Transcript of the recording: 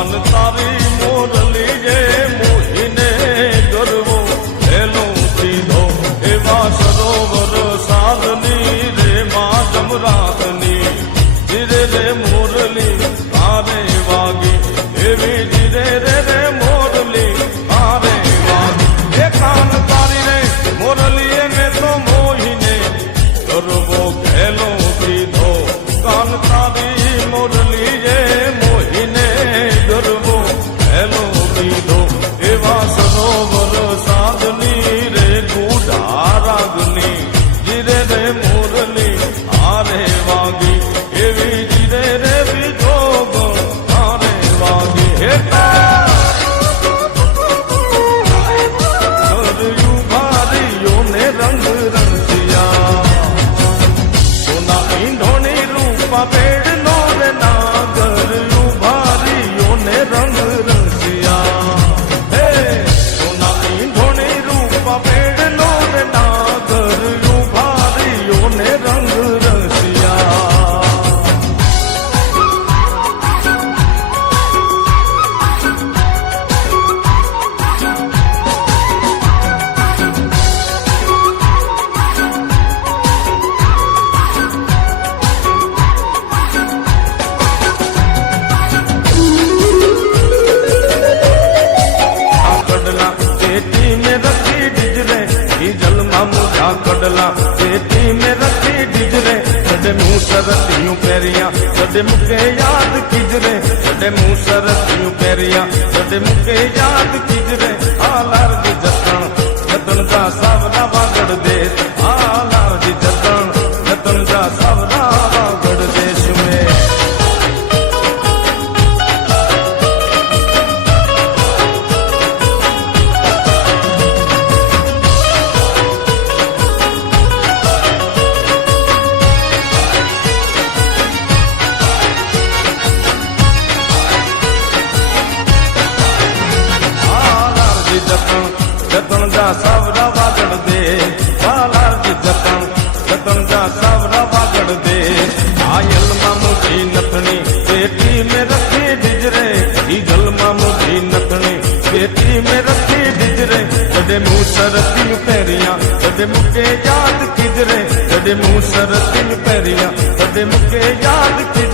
કાન તારી મોરલી જે મોહીને ગરવો હેલો સીધો એવા સરોવર સાધની રે મા જમરાતની ધીરે રે મોરલી તારે વાગી એવી ધીરે રે રે મોરલી તારે વાગી એ કાન તારી રે મોરલી એને તો મોહીને ગરવો હેલો સીધો કાન તારી મોરલી જે મોહીને ગરવો હેલો સીધો એવા સરોવર સાધની રે ગુડા રાગની ધીરે રે મોરલી આરે વાગી એવી ધીરે રે બીજો આરે વાગી કર્યું ભારીઓને રંગ રંગિયા સોના ઈંધોની રૂપા પેડ નો રે ના કર્યું ભારીઓને રંગ રંગિયા હે સોના ઈંધોની રૂપા પેડ નો રે ના કર્યું ભારીઓને રંગ રંગિયા कडला पेटी में रखी डिजरे डीजल मुझा कडला पेटी में रखी डिजरे कदे मुँह सरतियूं पैरिया कदे मुके याद किजरे कदे मुँह सरतियूं पैरिया कदे मुके याद किजरे आलार दी जतन जतन जा सावरा वागड़ दे आलार दी जतन जा सावरा वागड़ देश में जतन जा सावरा वागड़ दे बालार जी जतन जा सावरा वागड़ दे आयल मामुझी नथनी पेटी में रखी डिजरे डीजल मामुझी नथनी पेटी में रखी डिजरे कदे मुँह सरतियूं पैरिया कदे मुके याद किजरे कदे मुँह सरतियूं पैरिया कदे मुके याद किजरे